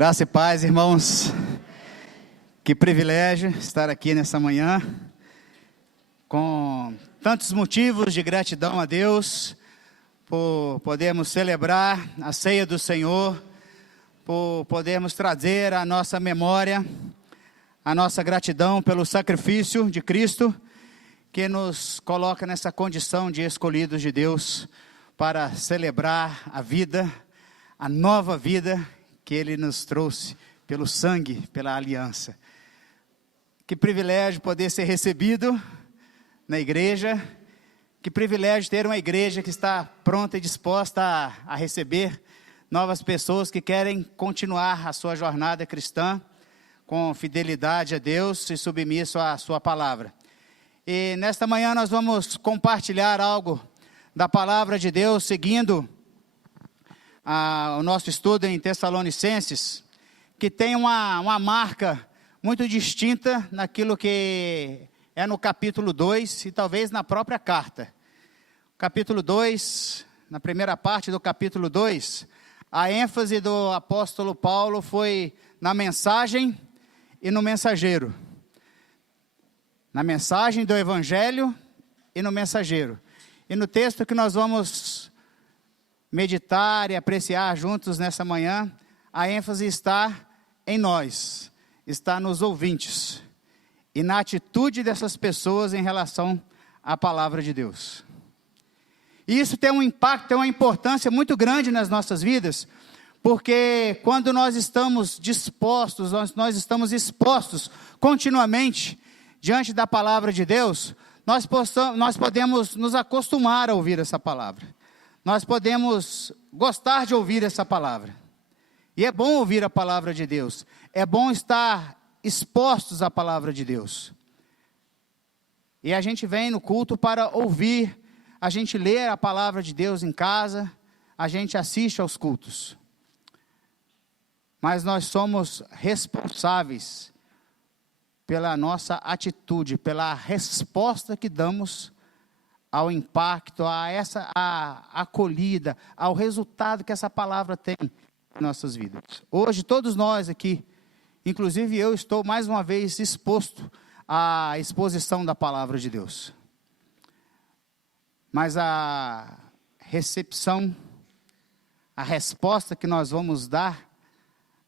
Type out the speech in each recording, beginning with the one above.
Graça e paz, irmãos. Que privilégio estar aqui nessa manhã, com tantos motivos de gratidão a Deus, por podermos celebrar a ceia do Senhor, por podermos trazer à nossa memória a nossa gratidão pelo sacrifício de Cristo, que nos coloca nessa condição de escolhidos de Deus, para celebrar a vida, a nova vida que Ele nos trouxe pelo sangue, pela aliança. Que privilégio poder ser recebido na igreja, que privilégio ter uma igreja que está pronta e disposta a receber novas pessoas que querem continuar a sua jornada cristã, com fidelidade a Deus e submisso à sua palavra. E nesta manhã nós vamos compartilhar algo da palavra de Deus, seguindo o nosso estudo em Tessalonicenses, que tem uma marca muito distinta naquilo que é no capítulo 2 e talvez na própria carta. Capítulo 2, na primeira parte do capítulo 2, a ênfase do apóstolo Paulo foi na mensagem e no mensageiro. Na mensagem do evangelho e no mensageiro. E no texto que nós vamos meditar e apreciar juntos nessa manhã, a ênfase está em nós, está nos ouvintes e na atitude dessas pessoas em relação à palavra de Deus. E isso tem um impacto, tem uma importância muito grande nas nossas vidas, porque quando nós estamos dispostos, nós estamos expostos continuamente diante da palavra de Deus, nós podemos nos acostumar a ouvir essa palavra. Nós podemos gostar de ouvir essa palavra. E é bom ouvir a palavra de Deus. É bom estar expostos à palavra de Deus. E a gente vem no culto para ouvir, a gente lê a palavra de Deus em casa, a gente assiste aos cultos. Mas nós somos responsáveis pela nossa atitude, pela resposta que damos ao impacto, a acolhida, ao resultado que essa palavra tem em nossas vidas. Hoje, todos nós aqui, inclusive eu, estou mais uma vez exposto à exposição da palavra de Deus. Mas a recepção, a resposta que nós vamos dar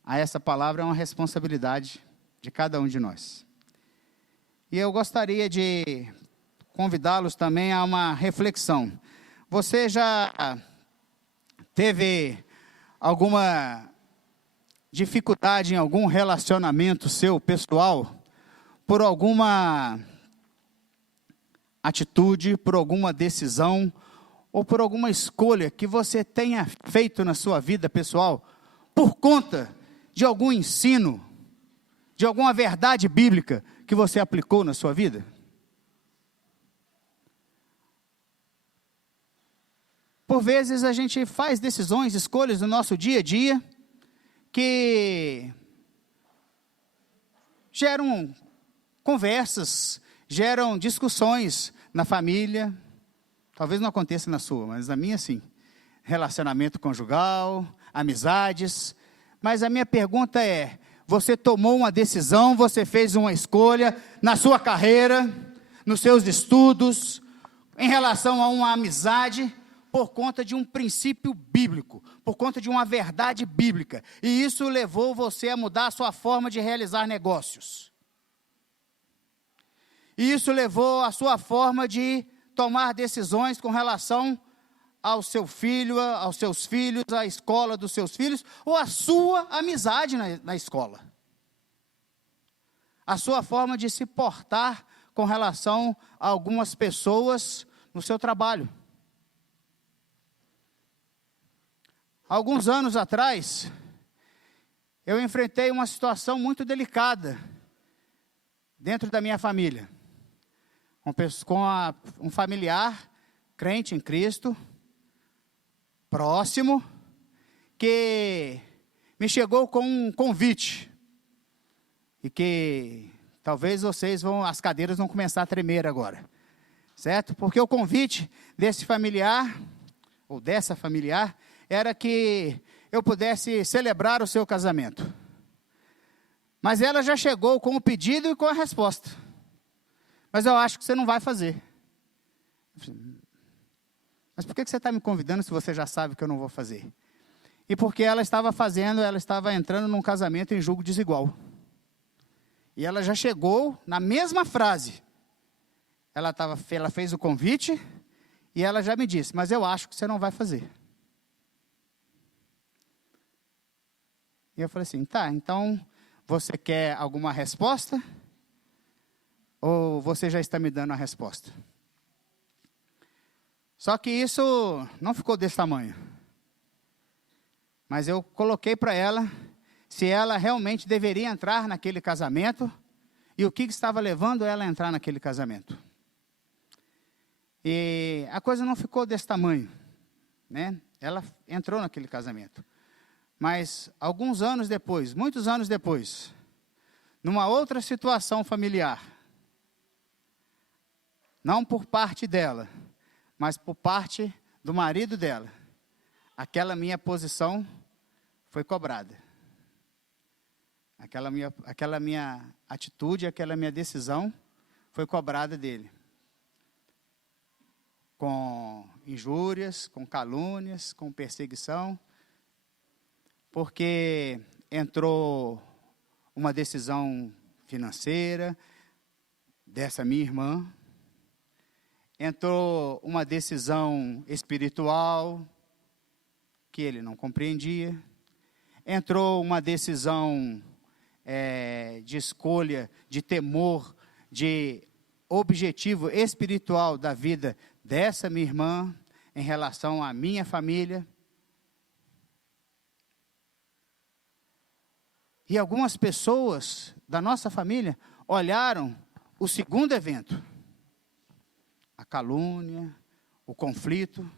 a essa palavra é uma responsabilidade de cada um de nós. E eu gostaria de convidá-los também a uma reflexão. Você já teve alguma dificuldade em algum relacionamento seu, pessoal, por alguma atitude, por alguma decisão, ou por alguma escolha que você tenha feito na sua vida pessoal, por conta de algum ensino, de alguma verdade bíblica que você aplicou na sua vida? Por vezes a gente faz decisões, escolhas no nosso dia a dia, que geram conversas, geram discussões na família. Talvez não aconteça na sua, mas na minha sim. Relacionamento conjugal, amizades. Mas a minha pergunta é, você tomou uma decisão, você fez uma escolha na sua carreira, nos seus estudos, em relação a uma amizade, por conta de um princípio bíblico, por conta de uma verdade bíblica. E isso levou você a mudar a sua forma de realizar negócios. E isso levou a sua forma de tomar decisões com relação ao seu filho, aos seus filhos, à escola dos seus filhos, ou a sua amizade na escola. A sua forma de se portar com relação a algumas pessoas no seu trabalho. Alguns anos atrás, eu enfrentei uma situação muito delicada dentro da minha família. Um familiar, crente em Cristo, próximo, que me chegou com um convite. E que talvez as cadeiras vão começar a tremer agora. Certo? Porque o convite desse familiar, ou dessa familiar, era que eu pudesse celebrar o seu casamento. Mas ela já chegou com o pedido e com a resposta. Mas eu acho que você não vai fazer. Mas por que você está me convidando se você já sabe que eu não vou fazer? E porque ela estava entrando num casamento em julgo desigual. E ela já chegou na mesma frase. Ela fez o convite e ela já me disse, mas eu acho que você não vai fazer. E eu falei assim, tá, então você quer alguma resposta? Ou você já está me dando a resposta? Só que isso não ficou desse tamanho. Mas eu coloquei para ela se ela realmente deveria entrar naquele casamento e o que estava levando ela a entrar naquele casamento. E a coisa não ficou desse tamanho, né? Ela entrou naquele casamento. Mas alguns anos depois, muitos anos depois, numa outra situação familiar, não por parte dela, mas por parte do marido dela, aquela minha posição foi cobrada. Aquela minha atitude, aquela minha decisão foi cobrada dele. Com injúrias, com calúnias, com perseguição, porque entrou uma decisão financeira dessa minha irmã, entrou uma decisão espiritual que ele não compreendia, entrou uma decisão de escolha, de temor, de objetivo espiritual da vida dessa minha irmã em relação à minha família. E algumas pessoas da nossa família olharam o segundo evento, a calúnia, o conflito,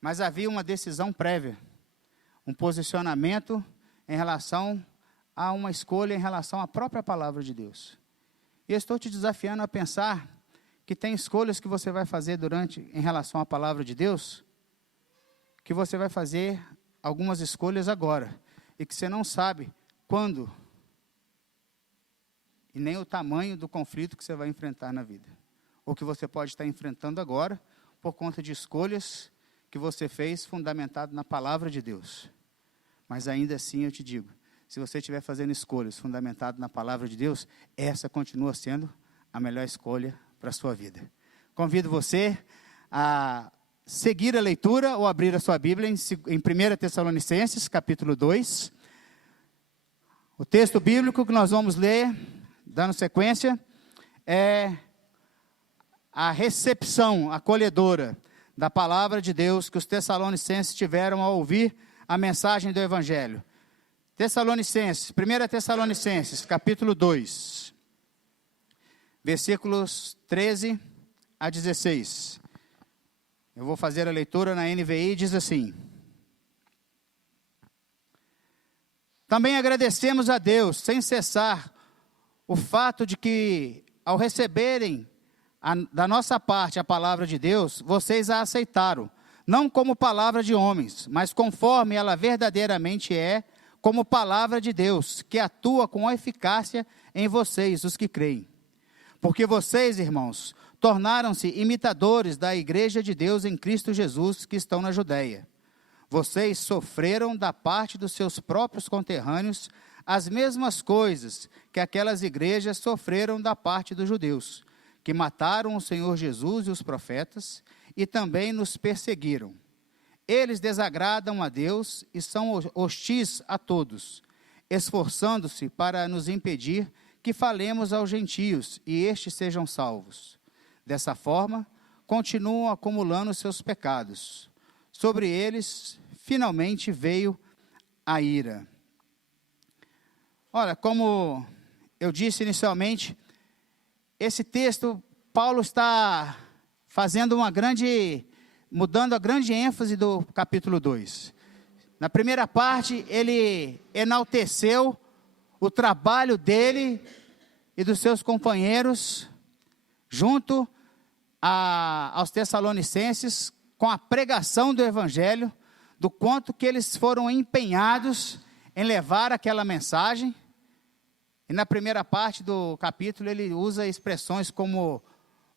mas havia uma decisão prévia, um posicionamento em relação a uma escolha em relação à própria palavra de Deus. E eu estou te desafiando a pensar que tem escolhas que você vai fazer em relação à palavra de Deus, que você vai fazer algumas escolhas agora, e que você não sabe quando, e nem o tamanho do conflito que você vai enfrentar na vida, ou que você pode estar enfrentando agora, por conta de escolhas que você fez fundamentado na palavra de Deus. Mas ainda assim eu te digo, se você estiver fazendo escolhas fundamentadas na palavra de Deus, essa continua sendo a melhor escolha para a sua vida. Convido você a seguir a leitura ou abrir a sua Bíblia em 1 Tessalonicenses, capítulo 2. O texto bíblico que nós vamos ler, dando sequência, é a recepção acolhedora da palavra de Deus que os tessalonicenses tiveram ao ouvir a mensagem do Evangelho. 1 Tessalonicenses, capítulo 2, versículos 13 a 16. Eu vou fazer a leitura na NVI, diz assim: Também agradecemos a Deus, sem cessar, o fato de que, ao receberem da nossa parte a palavra de Deus, vocês a aceitaram, não como palavra de homens, mas conforme ela verdadeiramente é, como palavra de Deus, que atua com eficácia em vocês, os que creem. Porque vocês, irmãos, tornaram-se imitadores da igreja de Deus em Cristo Jesus, que estão na Judeia. Vocês sofreram da parte dos seus próprios conterrâneos as mesmas coisas que aquelas igrejas sofreram da parte dos judeus, que mataram o Senhor Jesus e os profetas, e também nos perseguiram. Eles desagradam a Deus e são hostis a todos, esforçando-se para nos impedir que falemos aos gentios e estes sejam salvos. Dessa forma, continuam acumulando seus pecados. Sobre eles, finalmente veio a ira. Olha, como eu disse inicialmente, esse texto, Paulo está mudando a grande ênfase do capítulo 2. Na primeira parte, ele enalteceu o trabalho dele e dos seus companheiros, junto aos Tessalonicenses, com a pregação do Evangelho, do quanto que eles foram empenhados em levar aquela mensagem, E na primeira parte do capítulo ele usa expressões como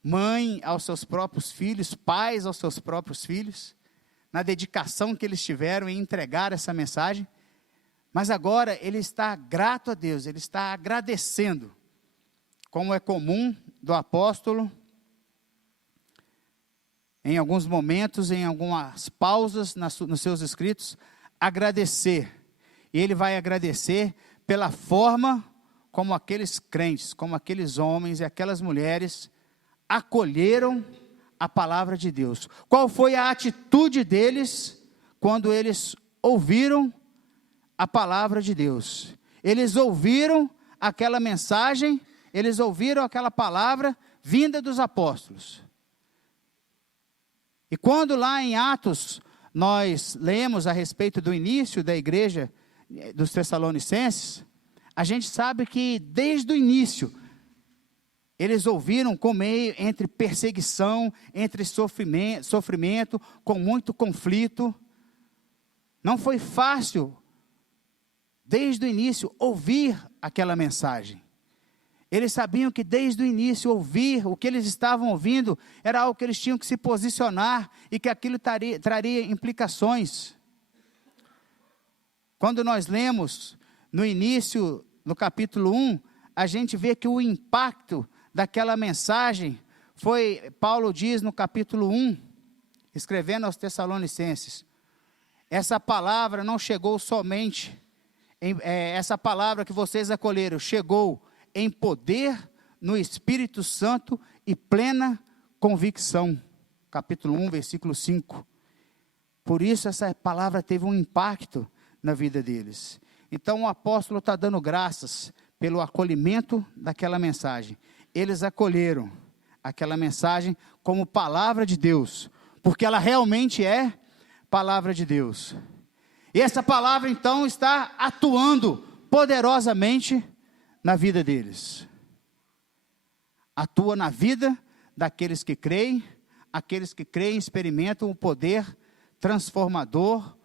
mãe aos seus próprios filhos, pais aos seus próprios filhos, na dedicação que eles tiveram em entregar essa mensagem. Mas agora ele está grato a Deus, ele está agradecendo, como é comum do apóstolo, em alguns momentos, em algumas pausas nos seus escritos, agradecer. E ele vai agradecer pela forma como aqueles crentes, como aqueles homens e aquelas mulheres acolheram a palavra de Deus. Qual foi a atitude deles quando eles ouviram a palavra de Deus? Eles ouviram aquela mensagem, eles ouviram aquela palavra vinda dos apóstolos. E quando lá em Atos nós lemos a respeito do início da igreja dos Tessalonicenses, a gente sabe que desde o início eles ouviram com meio entre perseguição, entre sofrimento, com muito conflito. Não foi fácil, desde o início, ouvir aquela mensagem. Eles sabiam que desde o início ouvir, o que eles estavam ouvindo, era algo que eles tinham que se posicionar e que aquilo traria implicações. Quando nós lemos no início, no capítulo 1, a gente vê que o impacto daquela mensagem foi, Paulo diz no capítulo 1, escrevendo aos Tessalonicenses, essa palavra não chegou somente, essa palavra que vocês acolheram, chegou em poder no Espírito Santo e plena convicção. Capítulo 1, versículo 5. Por isso essa palavra teve um impacto na vida deles. Então o apóstolo está dando graças pelo acolhimento daquela mensagem. Eles acolheram aquela mensagem como palavra de Deus, porque ela realmente é palavra de Deus. E essa palavra então está atuando poderosamente na vida deles. Atua na vida daqueles que creem, aqueles que creem experimentam um poder transformador,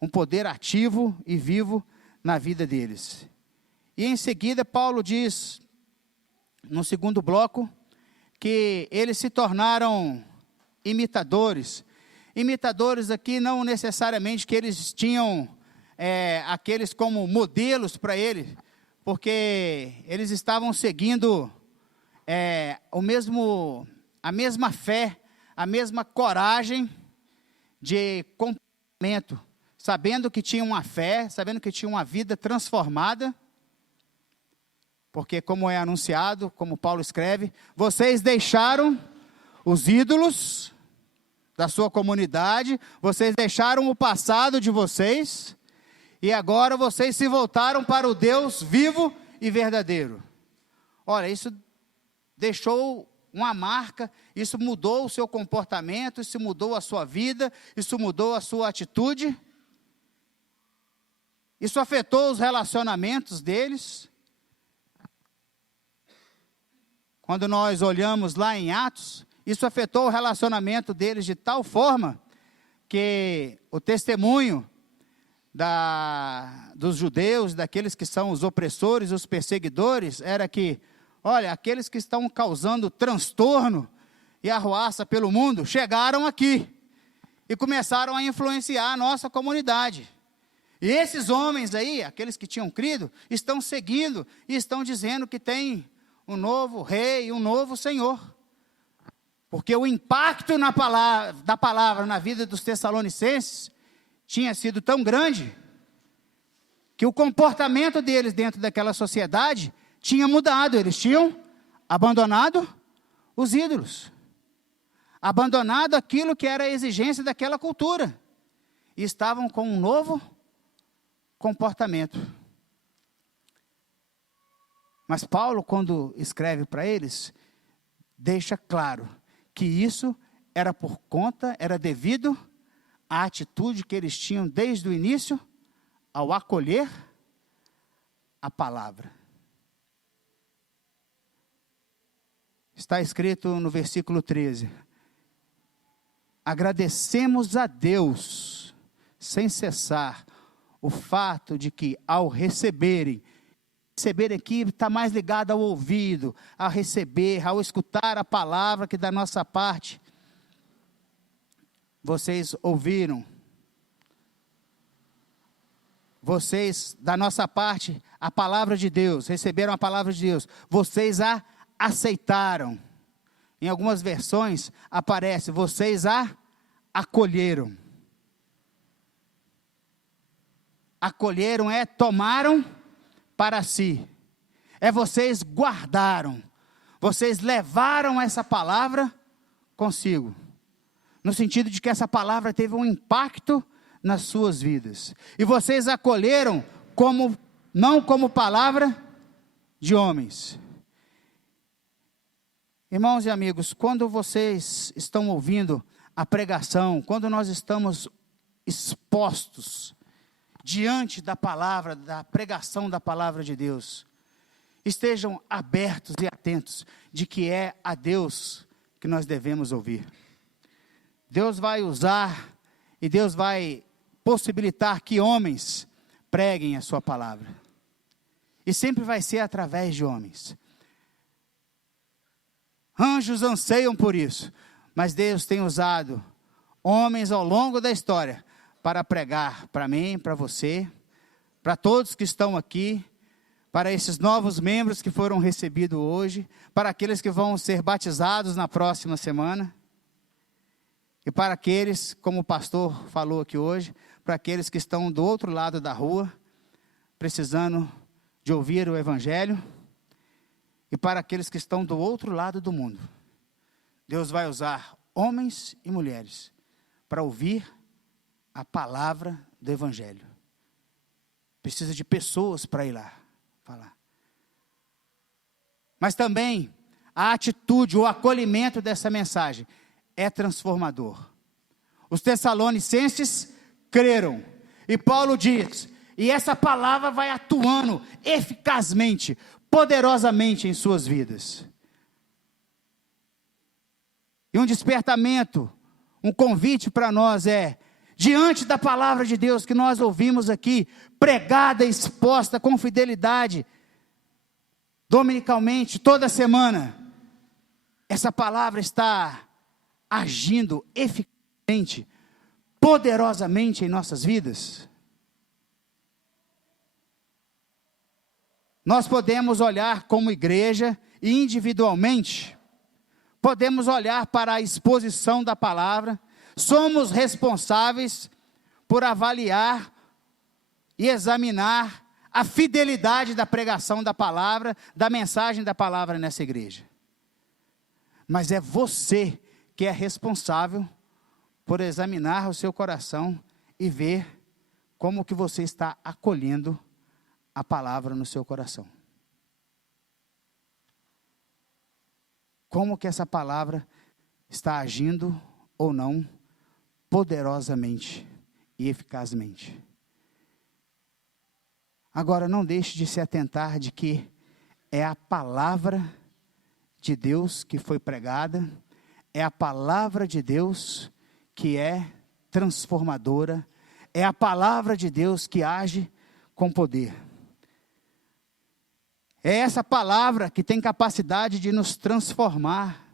um poder ativo e vivo na vida deles. E em seguida Paulo diz, no segundo bloco, que eles se tornaram imitadores. Imitadores aqui não necessariamente que eles tinham aqueles como modelos para ele, porque eles estavam seguindo a mesma fé, a mesma coragem de comportamento, sabendo que tinham uma fé, sabendo que tinham uma vida transformada, porque como é anunciado, como Paulo escreve, vocês deixaram os ídolos da sua comunidade, vocês deixaram o passado de vocês, e agora vocês se voltaram para o Deus vivo e verdadeiro. Olha, isso deixou uma marca, isso mudou o seu comportamento, isso mudou a sua vida, isso mudou a sua atitude, isso afetou os relacionamentos deles. Quando nós olhamos lá em Atos, isso afetou o relacionamento deles de tal forma que o testemunho dos judeus, daqueles que são os opressores, os perseguidores, era que, olha, aqueles que estão causando transtorno e arruaça pelo mundo, chegaram aqui e começaram a influenciar a nossa comunidade. E esses homens aí, aqueles que tinham crido, estão seguindo e estão dizendo que tem um novo rei, um novo Senhor. Porque o impacto da palavra na vida dos Tessalonicenses tinha sido tão grande, que o comportamento deles dentro daquela sociedade tinha mudado. Eles tinham abandonado os ídolos, abandonado aquilo que era a exigência daquela cultura, e estavam com um novo comportamento. Mas Paulo, quando escreve para eles, deixa claro que isso era devido à atitude que eles tinham desde o início, ao acolher a palavra. Está escrito no versículo 13: agradecemos a Deus, sem cessar, o fato de que, ao receberem receber aqui está mais ligado ao ouvido, a receber, ao escutar a palavra que da nossa parte, vocês ouviram. Vocês, da nossa parte, a palavra de Deus, receberam a palavra de Deus, vocês a aceitaram. Em algumas versões aparece, vocês a acolheram. Acolheram é tomaram para si. É vocês guardaram. Vocês levaram essa palavra consigo. No sentido de que essa palavra teve um impacto nas suas vidas. E vocês acolheram não como palavra de homens. Irmãos e amigos, quando vocês estão ouvindo a pregação, quando nós estamos expostos diante da palavra, da pregação da palavra de Deus, estejam abertos e atentos de que é a Deus que nós devemos ouvir. Deus vai usar e Deus vai possibilitar que homens preguem a sua palavra. E sempre vai ser através de homens. Anjos anseiam por isso, mas Deus tem usado homens ao longo da história para pregar para mim, para você, para todos que estão aqui, para esses novos membros que foram recebidos hoje, para aqueles que vão ser batizados na próxima semana, e para aqueles, como o pastor falou aqui hoje, para aqueles que estão do outro lado da rua, precisando de ouvir o Evangelho, e para aqueles que estão do outro lado do mundo. Deus vai usar homens e mulheres para ouvir a palavra do Evangelho. Precisa de pessoas para ir lá falar. Mas também a atitude, o acolhimento dessa mensagem é transformador. Os Tessalonicenses creram. E Paulo diz, e essa palavra vai atuando eficazmente, poderosamente em suas vidas. E um despertamento, um convite para nós é, diante da palavra de Deus que nós ouvimos aqui, pregada, exposta com fidelidade, dominicalmente, toda semana, essa palavra está agindo eficazmente, poderosamente em nossas vidas. Nós podemos olhar como igreja e individualmente, podemos olhar para a exposição da palavra, somos responsáveis por avaliar e examinar a fidelidade da pregação da palavra, da mensagem da palavra nessa igreja. Mas é você que é responsável por examinar o seu coração e ver como que você está acolhendo a palavra no seu coração. Como que essa palavra está agindo ou não poderosamente e eficazmente. Agora, não deixe de se atentar de que é a palavra de Deus que foi pregada, é a palavra de Deus que é transformadora, é a palavra de Deus que age com poder. É essa palavra que tem capacidade de nos transformar.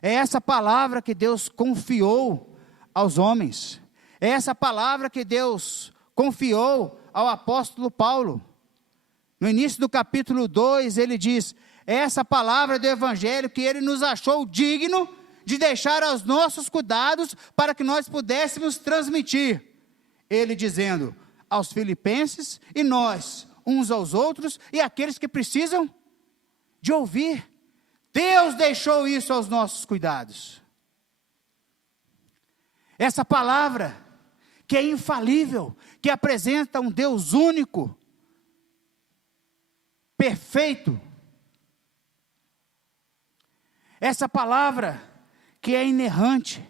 É essa palavra que Deus confiou aos homens. É essa palavra que Deus confiou ao apóstolo Paulo. No início do capítulo 2, ele diz, é essa palavra do evangelho que ele nos achou digno de deixar aos nossos cuidados para que nós pudéssemos transmitir. Ele dizendo aos filipenses e nós, uns aos outros e aqueles que precisam de ouvir. Deus deixou isso aos nossos cuidados. Essa palavra que é infalível, que apresenta um Deus único, perfeito. Essa palavra que é inerrante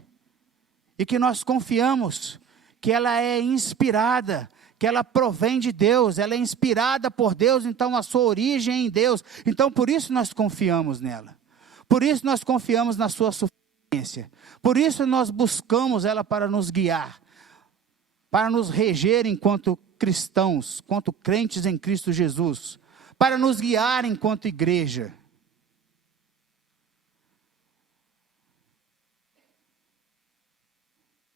e que nós confiamos que ela é inspirada, que ela provém de Deus, ela é inspirada por Deus, então a sua origem é em Deus. Então por isso nós confiamos nela. Por isso nós confiamos na sua suficiência. Por isso nós buscamos ela para nos guiar, para nos reger enquanto cristãos, enquanto crentes em Cristo Jesus, para nos guiar enquanto igreja.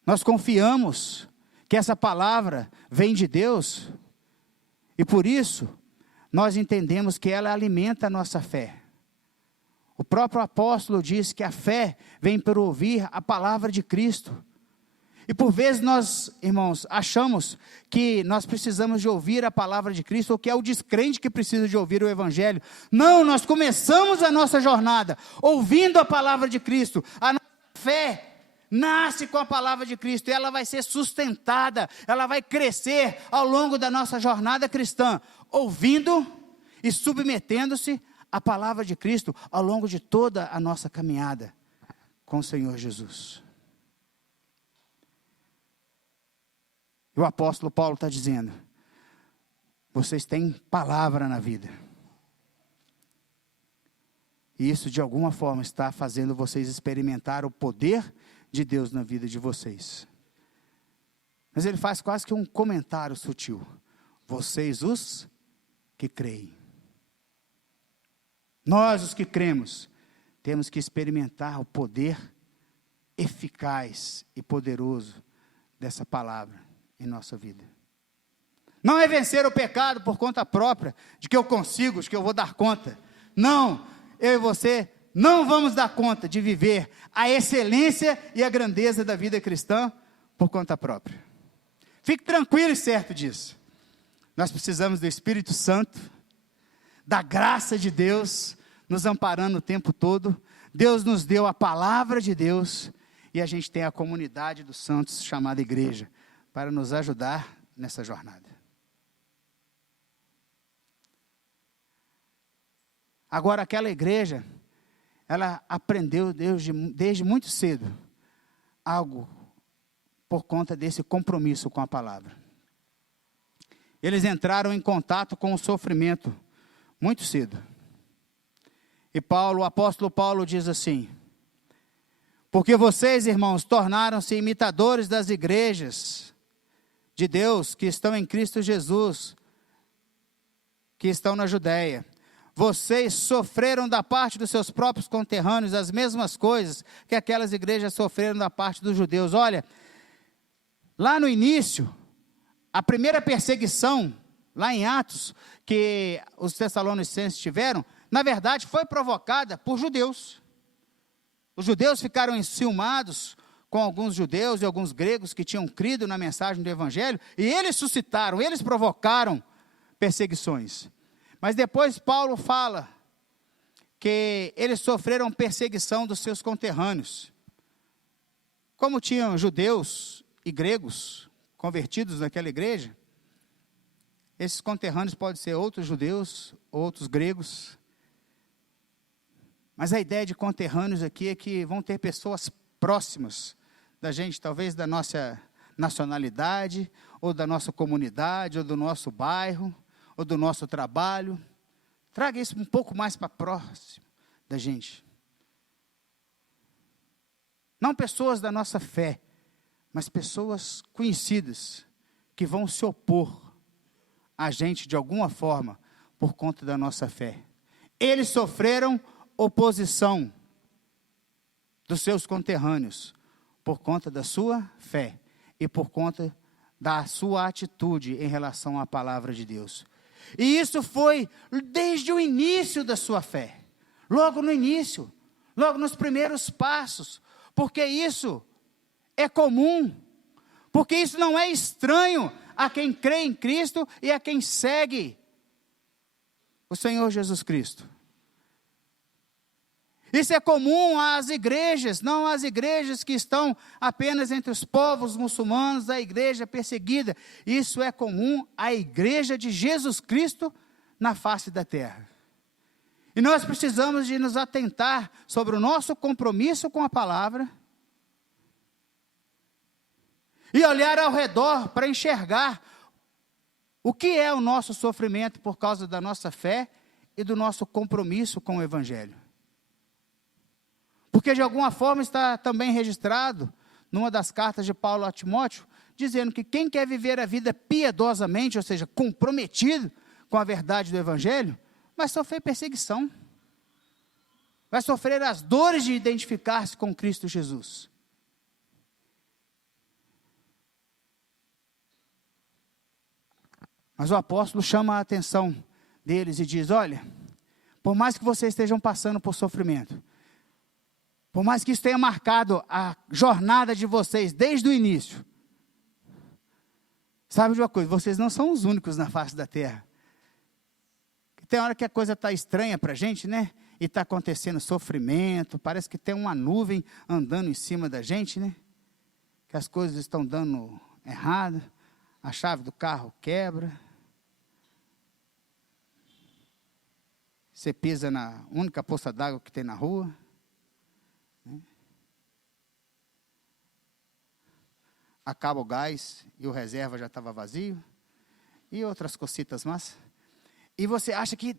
Nós confiamos que essa palavra vem de Deus, e por isso, nós entendemos que ela alimenta a nossa fé. O próprio apóstolo diz que a fé vem por ouvir a palavra de Cristo. E por vezes nós, irmãos, achamos que nós precisamos de ouvir a palavra de Cristo, ou que é o descrente que precisa de ouvir o Evangelho. Não, nós começamos a nossa jornada ouvindo a palavra de Cristo. A nossa fé nasce com a palavra de Cristo, e ela vai ser sustentada, ela vai crescer ao longo da nossa jornada cristã, ouvindo e submetendo-se à palavra de Cristo, ao longo de toda a nossa caminhada com o Senhor Jesus. E o apóstolo Paulo está dizendo, vocês têm palavra na vida, e isso de alguma forma está fazendo vocês experimentar o poder de Deus na vida de vocês. Mas ele faz quase que um comentário sutil. Vocês os que creem. Nós os que cremos, temos que experimentar o poder eficaz e poderoso dessa palavra em nossa vida. Não é vencer o pecado por conta própria, de que eu consigo, de que eu vou dar conta. Não, eu e você não vamos dar conta de viver a excelência e a grandeza da vida cristã por conta própria. Fique tranquilo e certo disso. Nós precisamos do Espírito Santo, da graça de Deus, nos amparando o tempo todo. Deus nos deu a palavra de Deus, e a gente tem a comunidade dos santos, chamada igreja, para nos ajudar nessa jornada. Agora, aquela igreja, ela aprendeu desde muito cedo algo por conta desse compromisso com a palavra. Eles entraram em contato com o sofrimento muito cedo. E o apóstolo Paulo diz assim: porque vocês, irmãos, tornaram-se imitadores das igrejas de Deus que estão em Cristo Jesus, que estão na Judéia. Vocês sofreram da parte dos seus próprios conterrâneos as mesmas coisas que aquelas igrejas sofreram da parte dos judeus. Olha, lá no início, a primeira perseguição, lá em Atos, que os tessalonicenses tiveram, na verdade foi provocada por judeus. Os judeus ficaram enciumados com alguns judeus e alguns gregos que tinham crido na mensagem do Evangelho, e eles suscitaram, eles provocaram perseguições. Mas depois Paulo fala que eles sofreram perseguição dos seus conterrâneos. Como tinham judeus e gregos convertidos naquela igreja, esses conterrâneos podem ser outros judeus, outros gregos. Mas a ideia de conterrâneos aqui é que vão ter pessoas próximas da gente, talvez da nossa nacionalidade, ou da nossa comunidade, ou do nosso bairro, ou do nosso trabalho. Traga isso um pouco mais para próximo da gente. Não pessoas da nossa fé, mas pessoas conhecidas, que vão se opor a gente de alguma forma, por conta da nossa fé. Eles sofreram oposição dos seus conterrâneos, por conta da sua fé, e por conta da sua atitude em relação à palavra de Deus. E isso foi desde o início da sua fé, logo no início, logo nos primeiros passos, porque isso é comum, porque isso não é estranho a quem crê em Cristo e a quem segue o Senhor Jesus Cristo. Isso é comum às igrejas, não às igrejas que estão apenas entre os povos muçulmanos, a igreja perseguida. Isso é comum à igreja de Jesus Cristo na face da terra. E nós precisamos de nos atentar sobre o nosso compromisso com a palavra e olhar ao redor para enxergar o que é o nosso sofrimento por causa da nossa fé e do nosso compromisso com o Evangelho. Porque de alguma forma está também registrado, numa das cartas de Paulo a Timóteo, dizendo que quem quer viver a vida piedosamente, ou seja, comprometido com a verdade do Evangelho, vai sofrer perseguição. Vai sofrer as dores de identificar-se com Cristo Jesus. Mas o apóstolo chama a atenção deles e diz: olha, por mais que vocês estejam passando por sofrimento, por mais que isso tenha marcado a jornada de vocês desde o início, sabe de uma coisa, vocês não são os únicos na face da terra. Tem hora que a coisa está estranha para a gente, né? E está acontecendo sofrimento, parece que tem uma nuvem andando em cima da gente, né? Que as coisas estão dando errado, a chave do carro quebra. Você pisa na única poça d'água que tem na rua. Né? Acaba o gás e o reserva já estava vazio. E outras cocitas más. E você acha que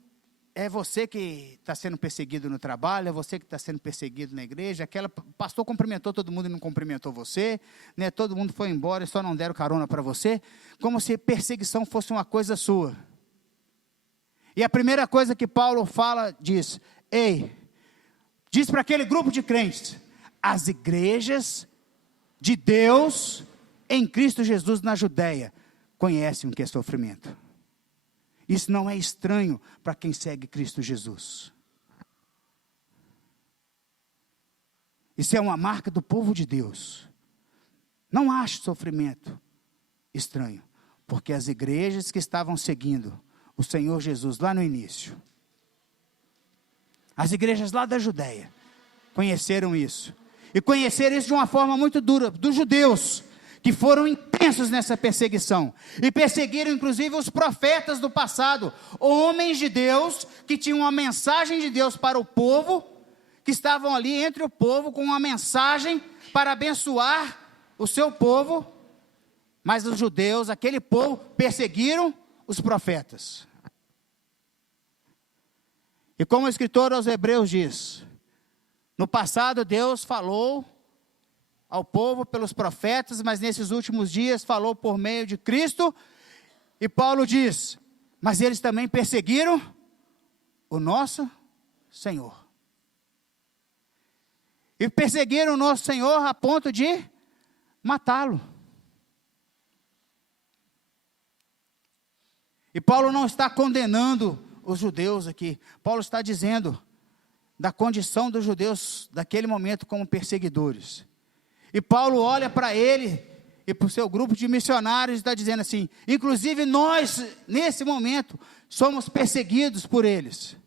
é você que está sendo perseguido no trabalho, é você que está sendo perseguido na igreja, o pastor cumprimentou todo mundo e não cumprimentou você, né? Todo mundo foi embora e só não deram carona para você, como se perseguição fosse uma coisa sua. E a primeira coisa que Paulo fala, diz para aquele grupo de crentes: as igrejas de Deus em Cristo Jesus na Judéia conhecem o que é sofrimento. Isso não é estranho para quem segue Cristo Jesus. Isso é uma marca do povo de Deus. Não ache sofrimento estranho, porque as igrejas que estavam seguindo o Senhor Jesus lá no início, as igrejas lá da Judéia, conheceram isso. E conheceram isso de uma forma muito dura, dos judeus, que foram intensos nessa perseguição, e perseguiram inclusive os profetas do passado, homens de Deus, que tinham uma mensagem de Deus para o povo, que estavam ali entre o povo, com uma mensagem para abençoar o seu povo, mas os judeus, aquele povo, perseguiram os profetas. E como o escritor aos Hebreus diz, no passado Deus falou ao povo pelos profetas, mas nesses últimos dias falou por meio de Cristo. E Paulo diz: mas eles também perseguiram o nosso Senhor. E perseguiram o nosso Senhor a ponto de matá-lo. E Paulo não está condenando os judeus aqui. Paulo está dizendo da condição dos judeus daquele momento como perseguidores. E Paulo olha para ele e para o seu grupo de missionários e está dizendo assim: inclusive nós, nesse momento, somos perseguidos por eles.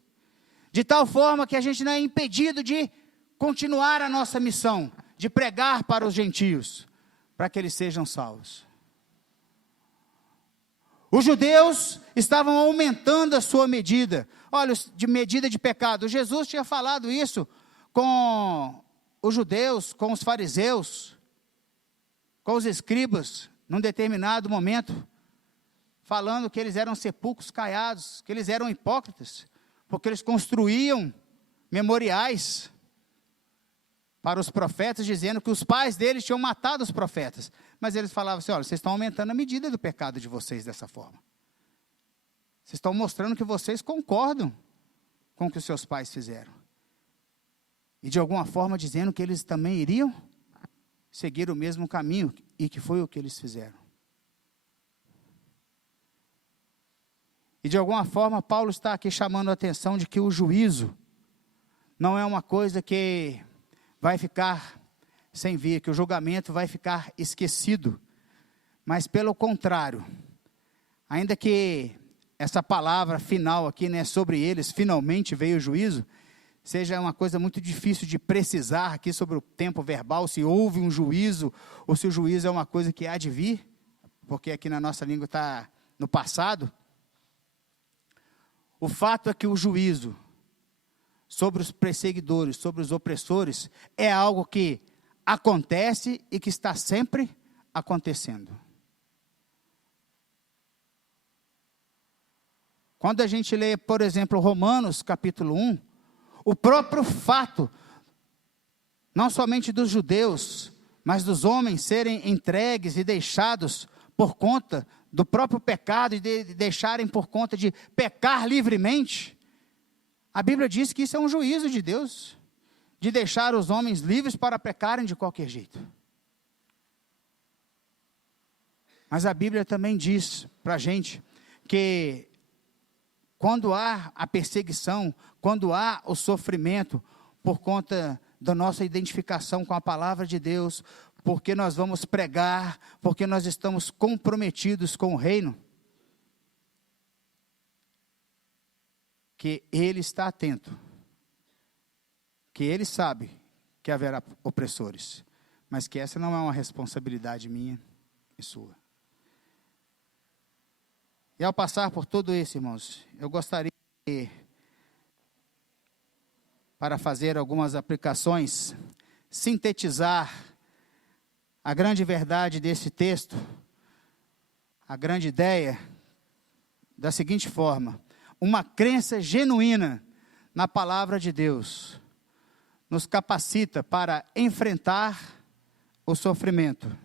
De tal forma que a gente não é impedido de continuar a nossa missão, de pregar para os gentios, para que eles sejam salvos. Os judeus estavam aumentando a sua medida. Olha, de medida de pecado. Jesus tinha falado isso com os judeus, com os fariseus, com os escribas, num determinado momento, falando que eles eram sepulcros caiados, que eles eram hipócritas, porque eles construíam memoriais para os profetas, dizendo que os pais deles tinham matado os profetas. Mas eles falavam assim: olha, vocês estão aumentando a medida do pecado de vocês dessa forma. Vocês estão mostrando que vocês concordam com o que os seus pais fizeram. E de alguma forma dizendo que eles também iriam seguir o mesmo caminho, e que foi o que eles fizeram. E de alguma forma Paulo está aqui chamando a atenção de que o juízo não é uma coisa que vai ficar sem vir, que o julgamento vai ficar esquecido, mas pelo contrário, ainda que essa palavra final aqui, né, sobre eles, finalmente veio o juízo, seja uma coisa muito difícil de precisar aqui sobre o tempo verbal, se houve um juízo, ou se o juízo é uma coisa que há de vir, porque aqui na nossa língua está no passado. O fato é que o juízo sobre os perseguidores, sobre os opressores, é algo que acontece e que está sempre acontecendo. Quando a gente lê, por exemplo, Romanos capítulo 1, o próprio fato, não somente dos judeus, mas dos homens serem entregues e deixados por conta do próprio pecado, e de deixarem por conta de pecar livremente, A Bíblia diz que isso é um juízo de Deus, de deixar os homens livres para pecarem de qualquer jeito. Mas a Bíblia também diz para a gente que quando há a perseguição, quando há o sofrimento por conta da nossa identificação com a palavra de Deus, porque nós vamos pregar, porque nós estamos comprometidos com o reino, que Ele está atento, que Ele sabe que haverá opressores, mas que essa não é uma responsabilidade minha e sua. E ao passar por tudo isso, irmãos, eu gostaria de, para fazer algumas aplicações, sintetizar a grande verdade desse texto, a grande ideia, da seguinte forma: uma crença genuína na palavra de Deus nos capacita para enfrentar o sofrimento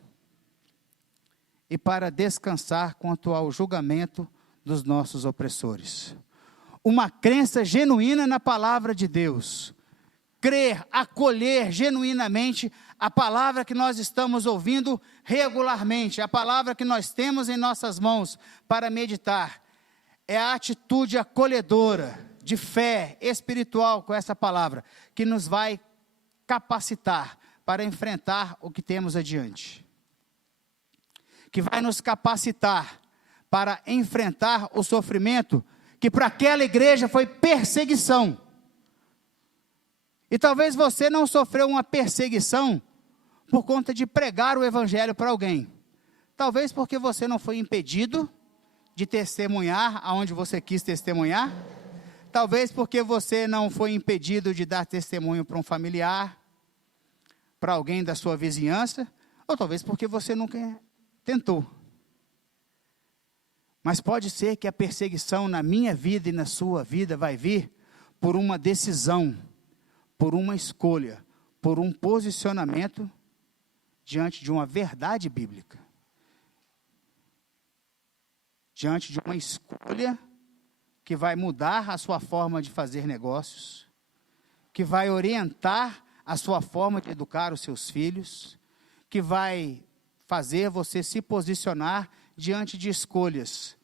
e para descansar quanto ao julgamento dos nossos opressores. Uma crença genuína na palavra de Deus, crer, acolher genuinamente a palavra que nós estamos ouvindo regularmente, a palavra que nós temos em nossas mãos para meditar, é a atitude acolhedora, de fé espiritual com essa palavra, que nos vai capacitar para enfrentar o que temos adiante. Que vai nos capacitar para enfrentar o sofrimento, que para aquela igreja foi perseguição. E talvez você não sofreu uma perseguição por conta de pregar o evangelho para alguém. Talvez porque você não foi impedido de testemunhar aonde você quis testemunhar. Talvez porque você não foi impedido de dar testemunho para um familiar, para alguém da sua vizinhança. Ou talvez porque você nunca tentou. Mas pode ser que a perseguição na minha vida e na sua vida vai vir por uma decisão, por uma escolha, por um posicionamento diante de uma verdade bíblica. Diante de uma escolha que vai mudar a sua forma de fazer negócios, que vai orientar a sua forma de educar os seus filhos, que vai fazer você se posicionar diante de escolhas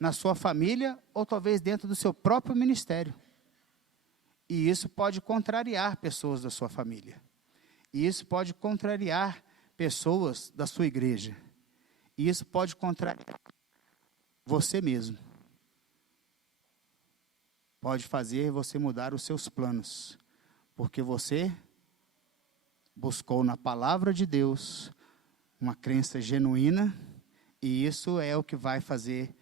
na sua família ou talvez dentro do seu próprio ministério. E isso pode contrariar pessoas da sua família. E isso pode contrariar pessoas da sua igreja. E isso pode contrariar você mesmo. Pode fazer você mudar os seus planos, porque você buscou na palavra de Deus uma crença genuína, e isso é o que vai fazer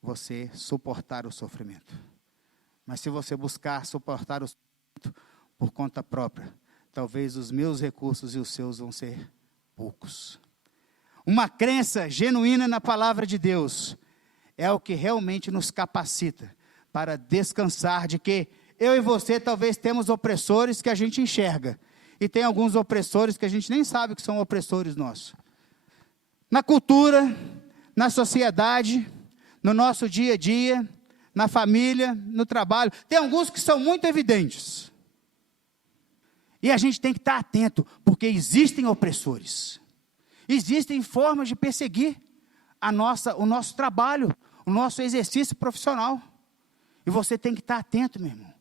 você suportar o sofrimento. Mas se você buscar suportar o sofrimento por conta própria, talvez os meus recursos e os seus vão ser poucos. Uma crença genuína na palavra de Deus é o que realmente nos capacita para descansar de que eu e você talvez temos opressores que a gente enxerga, e tem alguns opressores que a gente nem sabe que são opressores nossos. Na cultura, na sociedade, no nosso dia a dia, na família, no trabalho, tem alguns que são muito evidentes. E a gente tem que estar atento, porque existem opressores. Existem formas de perseguir o nosso trabalho, o nosso exercício profissional. E você tem que estar atento, meu irmão.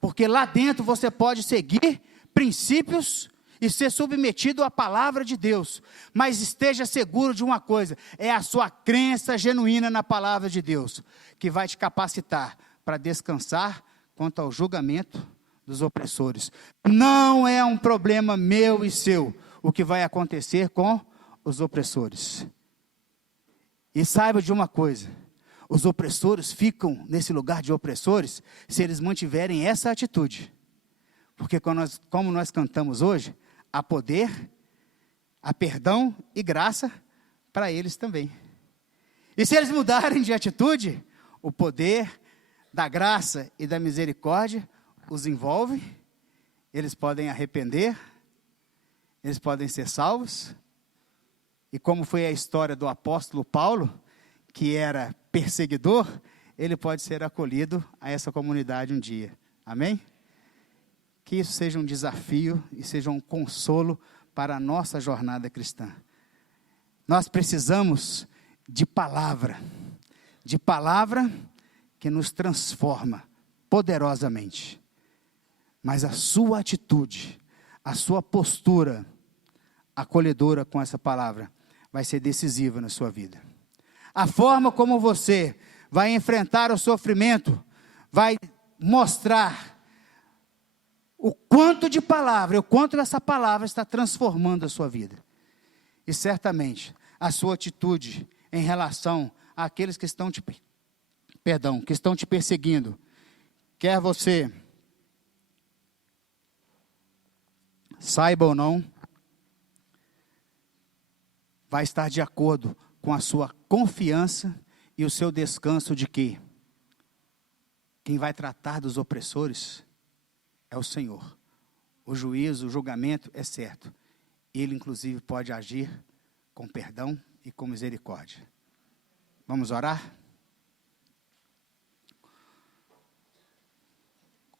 Porque lá dentro você pode seguir princípios e ser submetido à palavra de Deus. Mas esteja seguro de uma coisa: é a sua crença genuína na palavra de Deus que vai te capacitar para descansar quanto ao julgamento dos opressores. Não é um problema meu e seu o que vai acontecer com os opressores. E saiba de uma coisa: os opressores ficam nesse lugar de opressores se eles mantiverem essa atitude. Porque como nós cantamos hoje, há poder, há perdão e graça para eles também. E se eles mudarem de atitude, o poder da graça e da misericórdia os envolve, eles podem arrepender, eles podem ser salvos. E como foi a história do apóstolo Paulo, que era perseguidor, ele pode ser acolhido a essa comunidade um dia. Amém? Que isso seja um desafio e seja um consolo para a nossa jornada cristã. Nós precisamos de palavra que nos transforma poderosamente. Mas a sua atitude, a sua postura acolhedora com essa palavra vai ser decisiva na sua vida. A forma como você vai enfrentar o sofrimento vai mostrar o quanto de palavra, o quanto essa palavra está transformando a sua vida. E certamente a sua atitude em relação àqueles que estão te perseguindo, quer você saiba ou não, vai estar de acordo com a sua confiança e o seu descanso de que quem vai tratar dos opressores é o Senhor. O juízo, o julgamento é certo. Ele, inclusive, pode agir com perdão e com misericórdia. Vamos orar?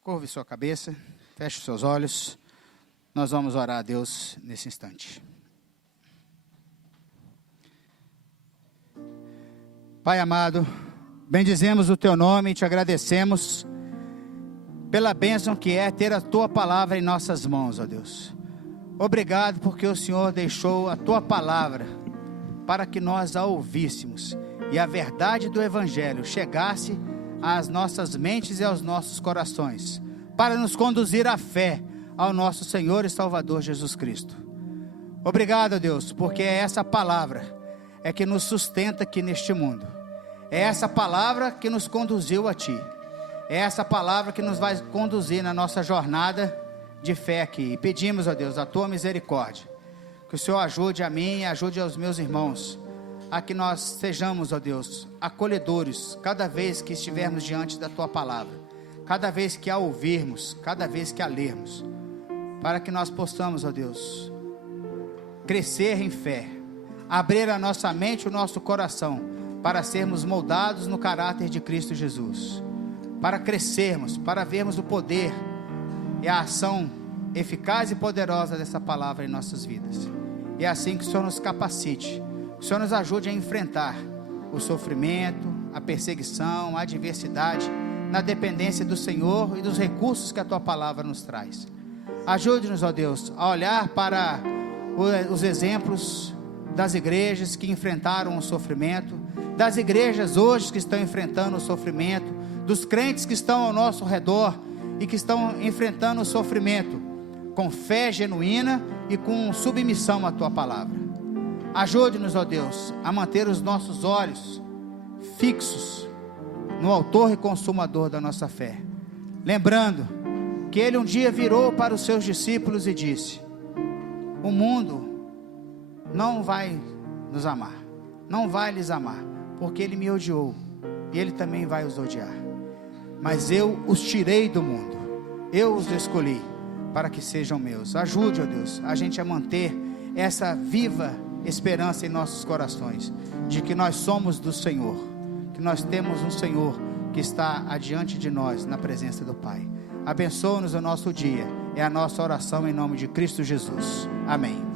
Curve sua cabeça, feche os seus olhos. Nós vamos orar a Deus nesse instante. Pai amado, bendizemos o Teu nome e Te agradecemos pela bênção que é ter a Tua palavra em nossas mãos, ó Deus. Obrigado porque o Senhor deixou a Tua palavra para que nós a ouvíssemos e a verdade do Evangelho chegasse às nossas mentes e aos nossos corações, para nos conduzir à fé ao nosso Senhor e Salvador Jesus Cristo. Obrigado, Deus, porque é essa palavra que nos sustenta aqui neste mundo. É essa palavra que nos conduziu a Ti. É essa palavra que nos vai conduzir na nossa jornada de fé aqui. E pedimos, ó Deus, a Tua misericórdia, que o Senhor ajude a mim e ajude aos meus irmãos, a que nós sejamos, ó Deus, acolhedores, cada vez que estivermos diante da Tua palavra, cada vez que a ouvirmos, cada vez que a lermos, para que nós possamos, ó Deus, crescer em fé, abrir a nossa mente e o nosso coração, para sermos moldados no caráter de Cristo Jesus, para crescermos, para vermos o poder e a ação eficaz e poderosa dessa palavra em nossas vidas. E é assim que o Senhor nos capacite, que o Senhor nos ajude a enfrentar o sofrimento, a perseguição, a adversidade, na dependência do Senhor e dos recursos que a Tua palavra nos traz. Ajude-nos, ó Deus, a olhar para os exemplos das igrejas que enfrentaram o sofrimento, das igrejas hoje que estão enfrentando o sofrimento, dos crentes que estão ao nosso redor e que estão enfrentando o sofrimento com fé genuína e com submissão à Tua palavra. Ajude-nos, ó Deus, a manter os nossos olhos fixos no autor e consumador da nossa fé, lembrando que Ele um dia virou para os seus discípulos e disse: o mundo não vai nos amar, não vai lhes amar, porque Ele me odiou, e Ele também vai os odiar, mas eu os tirei do mundo, eu os escolhi para que sejam meus. Ajude, ó Deus, a gente a manter essa viva esperança em nossos corações, de que nós somos do Senhor, que nós temos um Senhor que está adiante de nós, na presença do Pai. Abençoa-nos o nosso dia, é a nossa oração em nome de Cristo Jesus, amém.